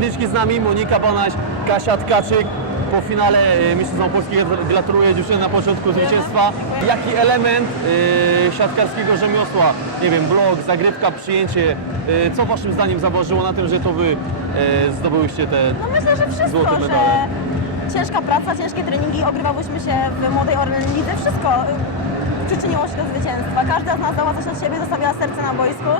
zawodniczki z nami, Monika Banaś, Kasia Tkaczyk. Po finale e, Mistrzostw Małopolskich gratuluję dziewczyny na początku zwycięstwa. Jaki element e, siatkarskiego rzemiosła, nie wiem, blok, zagrywka, przyjęcie, e, co waszym zdaniem zaważyło na tym, że to wy e, zdobyłyście te No myślę, że wszystko, Złote że ciężka praca, ciężkie treningi, ogrywałyśmy się w Młodej Orlen Lidze, wszystko y, przyczyniło się do zwycięstwa. Każda z nas dała coś od siebie, zostawiła serce na boisku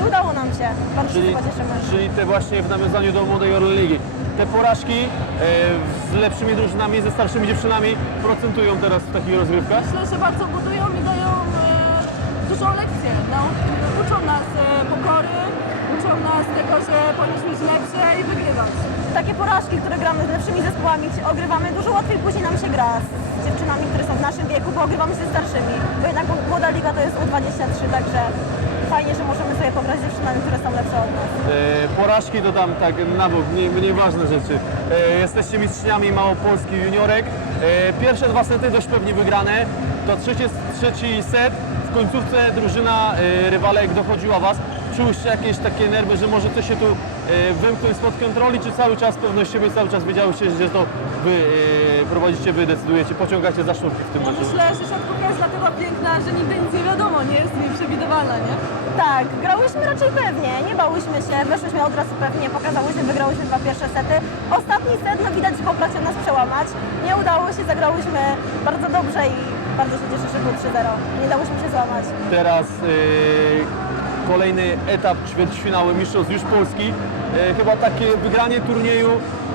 i udało nam się. Bardzo Czyli, się cieszymy. czyli te właśnie w nawiązaniu do młodej Orly Ligi. Te porażki e, z lepszymi drużynami, ze starszymi dziewczynami procentują teraz w takich rozgrywkach? Myślę, że bardzo budują i dają dużą lekcję. No, uczą nas e, pokory, uczą nas tego, że powinniśmy być lepsze i wygrywać. Takie porażki, które gramy z lepszymi zespołami, ogrywamy, dużo łatwiej później nam się gra z dziewczynami, które są w naszym wieku, bo ogrywamy się ze starszymi. Bo jednak młoda liga to jest U23, także fajnie, że możemy sobie pograć z dziewczynami, które są lepsze od nas. E, porażki dodam tak na bok, mniej, mniej ważne rzeczy. E, jesteście mistrzyniami Małopolski juniorek. E, pierwsze dwa sety dość pewnie wygrane. To trzeci, trzeci set. W końcówce drużyna e, rywalek dochodziła Was. Czułyście jakieś takie nerwy, że może coś się tu e, wymknąć spod kontroli, czy cały czas pewność siebie, cały czas wiedziałyście, że to Wy e, prowadzicie, Wy decydujecie, pociągacie za sznurki w tym meczu? myślę, że siatkówka jest dlatego piękna, że nigdy nic nie wiadomo, nie jest nieprzewidywalna, nie? Tak, grałyśmy raczej pewnie, nie bałyśmy się, weszłyśmy od razu pewnie, pokazałyśmy, wygrałyśmy dwa pierwsze sety. Ostatni set, no widać, pobrać od nas przełamać. Nie udało się, zagrałyśmy bardzo dobrze i bardzo się cieszę, że był 3-0. Nie dałyśmy się złamać. Teraz e, kolejny etap ćwierćfinały Mistrzostw już Polski. E, chyba takie wygranie turnieju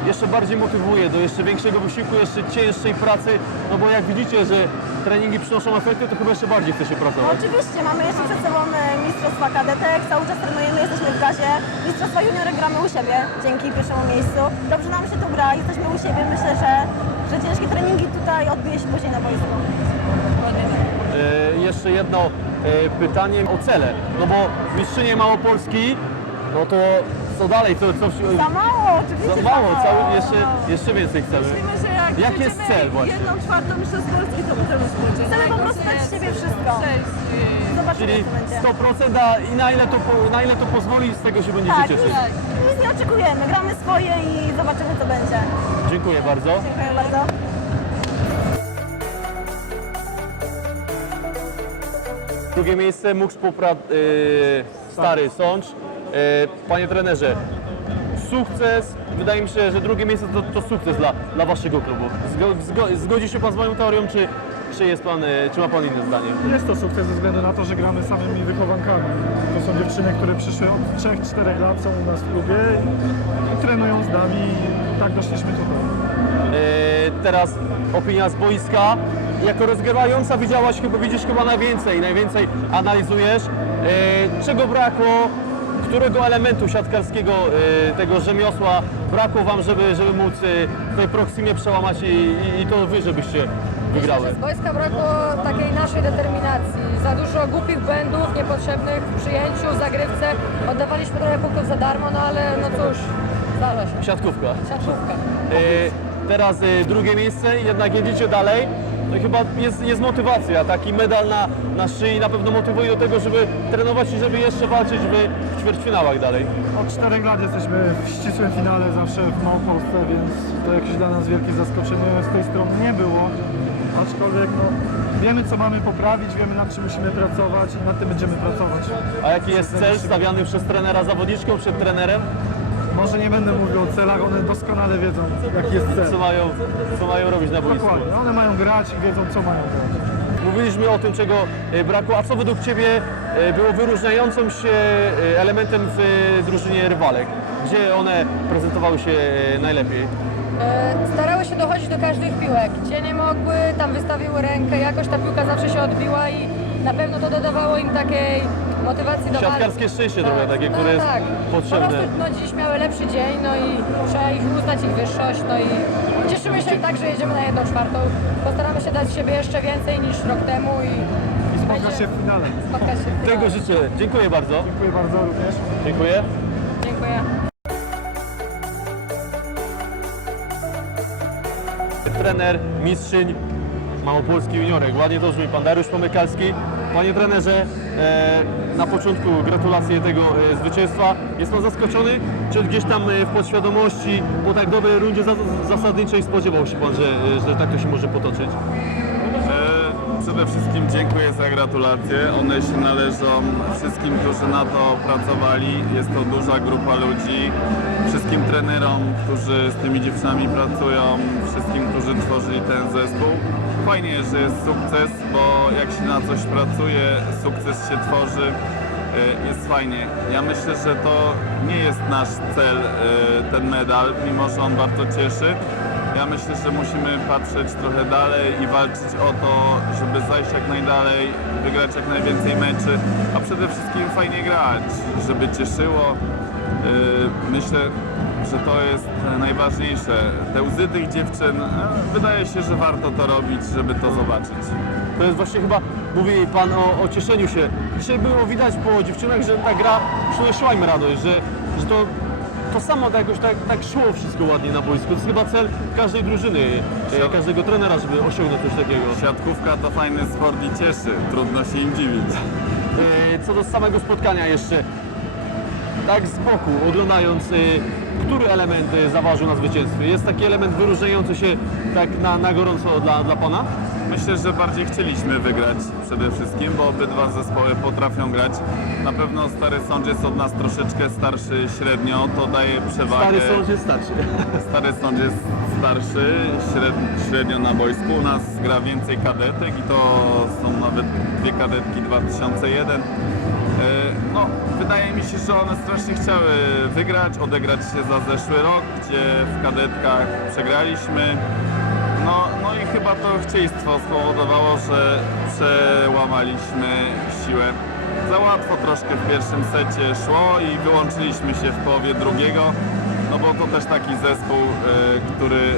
jeszcze bardziej motywuje do jeszcze większego wysiłku, jeszcze cięższej pracy, no bo jak widzicie, że treningi przynoszą efekty, to chyba jeszcze bardziej chce się No pracować. oczywiście, mamy jeszcze przed sobą e, Mistrzostwa Kadetek, cały czas trenujemy, jesteśmy w gazie. Mistrzostwa Juniorek gramy u siebie, dzięki pierwszemu miejscu. Dobrze nam się tu gra, jesteśmy u siebie, myślę, że, że ciężkie treningi tutaj odbije się później na boisku. Dokładnie tak. E, jeszcze jedno e, pytanie o cele, no bo mistrzynie Małopolski, no to co dalej, co, co Za mało, oczywiście za mało, cały, mało. jeszcze, jeszcze więcej chcemy. Myślimy, że jak Jaki jest cel właśnie? jedną czwartą mistrzostw Polski, to potem już. Chcemy po prostu dać z siebie wszystko. Zobaczymy, Czyli co będzie. 100%, a i na ile, to, po- na ile to pozwoli, z tego się będziecie Tak, cieszyć. tak. nic nie oczekujemy, gramy swoje i zobaczymy, co będzie. Dziękuję bardzo. Dziękuję bardzo. Drugie miejsce mógł współpra... Yy, Stary Sącz. Yy, panie trenerze, sukces, wydaje mi się, że drugie miejsce to, to sukces dla, dla waszego klubu. Zgo, zgo, zgodzi się pan z moją teorią, czy, czy, jest pan, yy, czy ma pan inne zdanie? Jest to sukces ze względu na to, że gramy samymi wychowankami. To są dziewczyny, które przyszły od 3-4 lat, są u nas w klubie i, i trenują z nami i tak doszliśmy tutaj. Yy, teraz opinia z boiska. Jako rozgrywająca widziałaś chyba, widzisz chyba najwięcej, najwięcej analizujesz. Yy, czego brakło, którego elementu siatkarskiego yy, tego rzemiosła brakło Wam, żeby, żeby móc yy, w tej Proximie przełamać i, i, i to Wy, żebyście wygrały? Z wojska brakło takiej naszej determinacji. Za dużo głupich błędów, niepotrzebnych w przyjęciu, w zagrywce. Oddawaliśmy trochę punktów za darmo, no ale no cóż, zdarza się. Siatkówka. Siatkówka. Yy, teraz yy, drugie miejsce i jednak jedziecie dalej. No i chyba jest, jest motywacja, taki medal na, na szyi na pewno motywuje do tego, żeby trenować i żeby jeszcze walczyć w, w ćwierćfinałach dalej. Od 4 lat jesteśmy w ścisłym finale zawsze w Małopolsce, więc to jakieś dla nas wielkie zaskoczenie z tej strony nie było. Aczkolwiek no, wiemy co mamy poprawić, wiemy nad czym musimy pracować i nad tym będziemy pracować. A jaki jest cel stawiany przez trenera zawodniczką, przed trenerem? Może nie będę mówił o celach, one doskonale wiedzą jaki jest cel. Co mają, co mają robić na boisku? Dokładnie, one mają grać i wiedzą co mają grać. Mówiliśmy o tym, czego e, brakło, a co według Ciebie e, było wyróżniającym się e, elementem w drużynie rywalek? Gdzie one prezentowały się najlepiej? Starały się dochodzić do każdych piłek. Gdzie nie mogły, tam wystawiły rękę, jakoś ta piłka zawsze się odbiła i na pewno to dodawało im takiej motywacji do walki. Siatkarskie szczęście trochę takie, no, które jest tak. potrzebne. Po prostu no, dziś miały lepszy dzień, no i trzeba ich uznać ich wyższość, no i cieszymy się i tak, że jedziemy na jedną czwartą. Postaramy się dać siebie jeszcze więcej niż rok temu i, I spotkać się w finale. spotkać się w Tego finale. życzę. Dziękuję bardzo. Dziękuję bardzo również. Dziękuję. Dziękuję. Trener, mistrzyń Małopolski juniorek. Ładnie to brzmi. Pan Dariusz Pomykalski. Panie trenerze, e, na początku gratulacje tego e, zwycięstwa. Jest Pan zaskoczony, czy gdzieś tam e, w podświadomości po tak dobrej rundzie zas- zasadniczej spodziewał się Pan, że, że tak to się może potoczyć? Przede wszystkim dziękuję za gratulacje. One się należą wszystkim, którzy na to pracowali. Jest to duża grupa ludzi. Wszystkim trenerom, którzy z tymi dziewczynami pracują, wszystkim, którzy tworzyli ten zespół. Fajnie, że jest sukces, bo jak się na coś pracuje, sukces się tworzy. E, Jest fajnie. Ja myślę, że to nie jest nasz cel, e, ten medal, mimo że on bardzo cieszy. Ja myślę, że musimy patrzeć trochę dalej i walczyć o to, żeby zajść jak najdalej, wygrać jak najwięcej meczy, a przede wszystkim fajnie grać, żeby cieszyło. Yy, Myślę, że to jest najważniejsze. Te łzy tych dziewczyn, e, wydaje się, że warto to robić, żeby to zobaczyć. To jest właśnie chyba, mówi Pan o, o cieszeniu się. Dzisiaj było widać po dziewczynach, że ta gra przynosiła im radość, że, że to, to samo tak jakoś tak, tak szło wszystko ładnie na boisku. To jest chyba cel każdej drużyny, e, każdego trenera, żeby osiągnąć coś takiego. Siatkówka to fajny sport i cieszy, trudno się im dziwić. E, Co do samego spotkania jeszcze, tak z boku, oglądając, e, który element e, zaważył na zwycięstwie? Jest taki element wyróżniający się tak na, na gorąco dla, dla Pana? Myślę, że bardziej chcieliśmy wygrać przede wszystkim, bo obydwa zespoły potrafią grać. Na pewno Stary Sąd jest od nas troszeczkę starszy średnio, to daje przewagę. Stary sąd jest starszy. Stary Sąd jest starszy, średnio, średnio na boisku. U nas gra więcej kadetek i to są nawet dwie kadetki 2001. Wydaje mi się, że one strasznie chciały wygrać, odegrać się za zeszły rok, gdzie w kadetkach przegraliśmy. No, no i chyba to chcieństwo spowodowało, że przełamaliśmy siłę. Za łatwo troszkę w pierwszym secie szło i wyłączyliśmy się w połowie drugiego. No bo to też taki zespół, e, który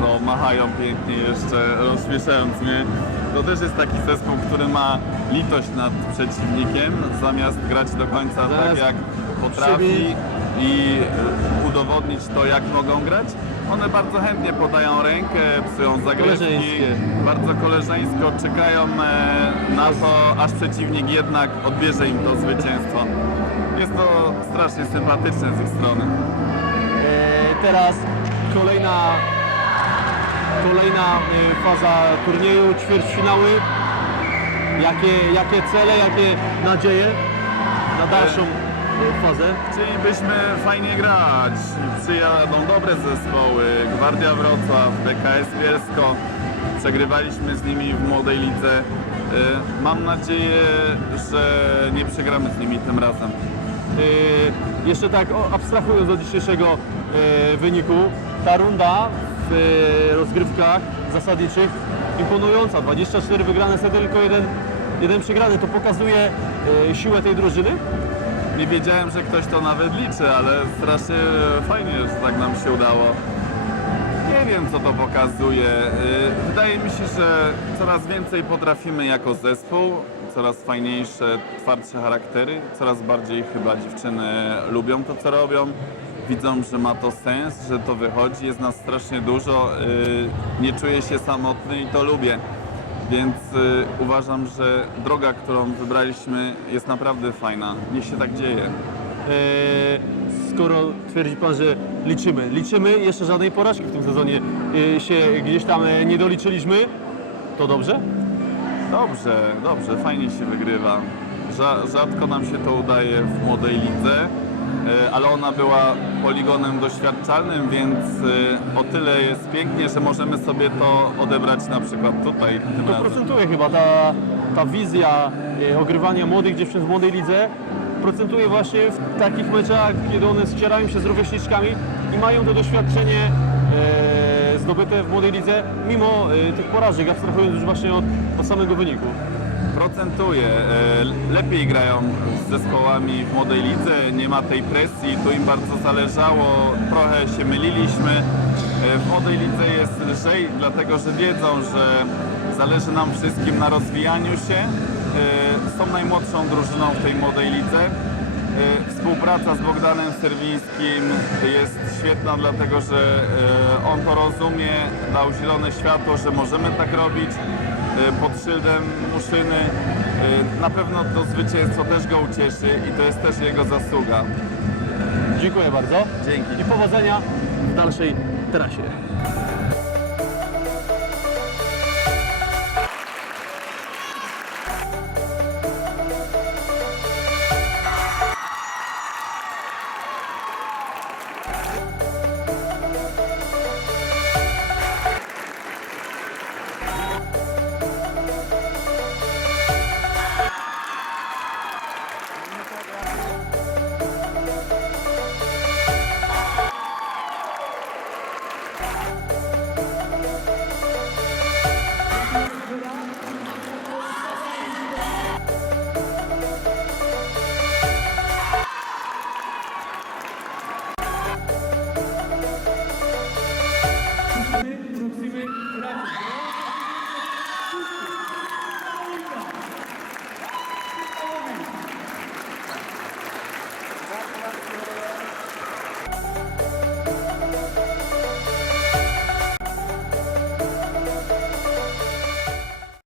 no, machają pięknie jeszcze, rozśmieszając mnie. To też jest taki zespół, który ma litość nad przeciwnikiem, zamiast grać do końca tak jak potrafi i e, udowodnić to, jak mogą grać. One bardzo chętnie podają rękę, psują zagrywki, Koleżeńskie. bardzo koleżeńsko czekają e, na to, aż przeciwnik jednak odbierze im to zwycięstwo. Jest to strasznie sympatyczne z ich strony. E, Teraz kolejna, kolejna e, faza turnieju, ćwierćfinały. Jakie, jakie cele, jakie nadzieje na dalszą fazę? Chcielibyśmy fajnie grać. Przyjadą dobre zespoły. Gwardia Wrocław, BKS Bielsko. Przegrywaliśmy z nimi w młodej lidze. E, Mam nadzieję, że nie przegramy z nimi tym razem. E, Jeszcze tak abstrahując od dzisiejszego wyniku, ta runda w e, rozgrywkach zasadniczych imponująca. 24 wygrane sety, tylko jeden, jeden przegrany. To pokazuje e, siłę tej drużyny. Nie wiedziałem, że ktoś to nawet liczy, ale strasznie fajnie, że tak nam się udało. Nie wiem, co to pokazuje. Y, Wydaje mi się, że coraz więcej potrafimy jako zespół, coraz fajniejsze, twardsze charaktery, coraz bardziej chyba dziewczyny lubią to, co robią. Widzą, że ma to sens, że to wychodzi, jest nas strasznie dużo, y, nie czuję się samotny i to lubię. Więc y, uważam, że droga, którą wybraliśmy jest naprawdę fajna. Niech się tak dzieje. E, skoro twierdzi Pan, że liczymy, liczymy, jeszcze żadnej porażki w tym sezonie e, się gdzieś tam e, nie doliczyliśmy, to dobrze? Dobrze, dobrze, fajnie się wygrywa. Rza- Rzadko nam się to udaje w młodej lidze, ale ona była poligonem doświadczalnym, więc e, o tyle jest pięknie, że możemy sobie to odebrać na przykład tutaj tym To razem. procentuje chyba ta, ta wizja e, ogrywania młodych dziewczyn w młodej lidze procentuje właśnie w takich meczach, kiedy one ścierają się z rówieśniczkami i mają to doświadczenie e, zdobyte w młodej lidze, mimo e, tych porażek, abstrahując już właśnie od, od samego wyniku. procentuje. e, Lepiej grają z zespołami w młodej lidze, nie ma tej presji, tu im bardzo zależało, trochę się myliliśmy. E, W młodej lidze jest lżej, dlatego że wiedzą, że zależy nam wszystkim na rozwijaniu się. E, Są najmłodszą drużyną w tej młodej lidze. E, Współpraca z Bogdanem Serwińskim jest świetna, dlatego że on to rozumie, dał zielone światło, że możemy tak robić. pod szyldem Muszyny. E, Na pewno to zwycięstwo też go ucieszy i to jest też jego zasługa. Dziękuję bardzo. Dzięki. I powodzenia w dalszej trasie.